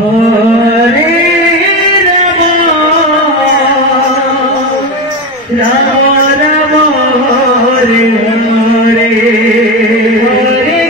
Hare Ram Ram Ram Hare Hare Hare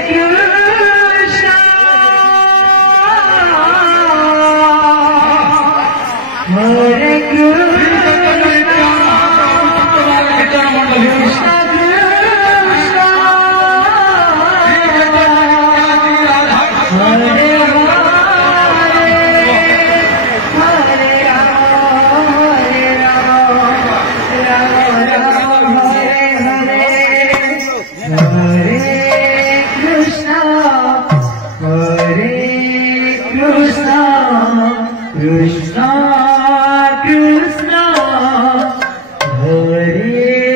Krishna Hare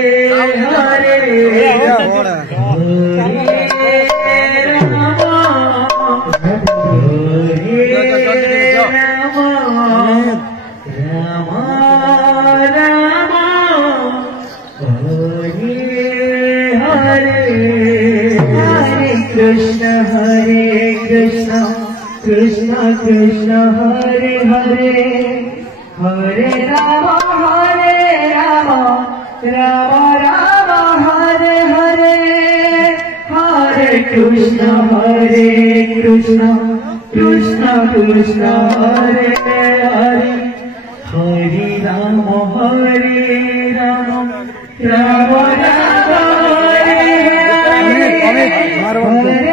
Krishna Krishna Hare Hare Hare Ram Ram Ram Hare Hare Hare Krishna Krishna Krishna Hare Hare Hare Ram Ram Ram Hare Hare Hare Krishna Krishna Krishna Krishna Hare Hare Hare Ram Ram Ram Hare Hare